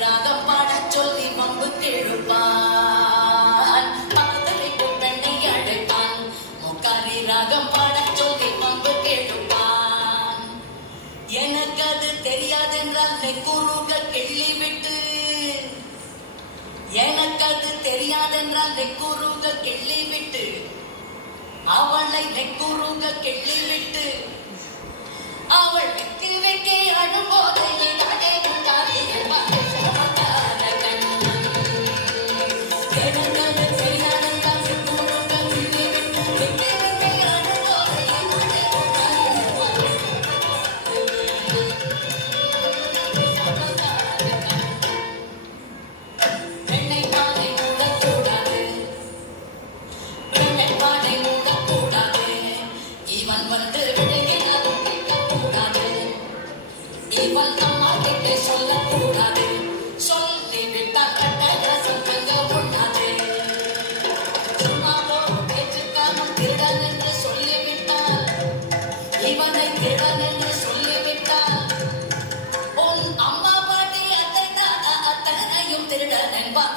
ராகம் பாட சொல்லி வம்பு கேளுப்பான். பக்கத்து வீட்டு பெண்ணை அழைப்பான். முக்காலி ராகம் பாட சொல்லி வம்பு கேளுப்பான். எனக்கு அது தெரியாதென்றால் நெக்குருக கிள்ளி விட்டு, எனக்கு அது தெரியாதென்றால் நெக்குருக கிள்ளி விட்டு, அவளை நெக்குருக கிள்ளி விட்டு, அவள் வெக்கி வெக்கி அழும்போது இவள் அம்மா கிட்ட சொல்லக்கூடாது. சொல்லி விட்டால் கட்டகாசம் தங்க உண்ணாது. சும்மாவோ பேச்சுக்காமல் திருடன் என்று சொல்லிவிட்டால், இவனை திருடன் என்று சொல்லிவிட்டால், உன் அம்மா பாட்டி அத்தை தாத்தா அத்தனையும் திருடன் என்பார்.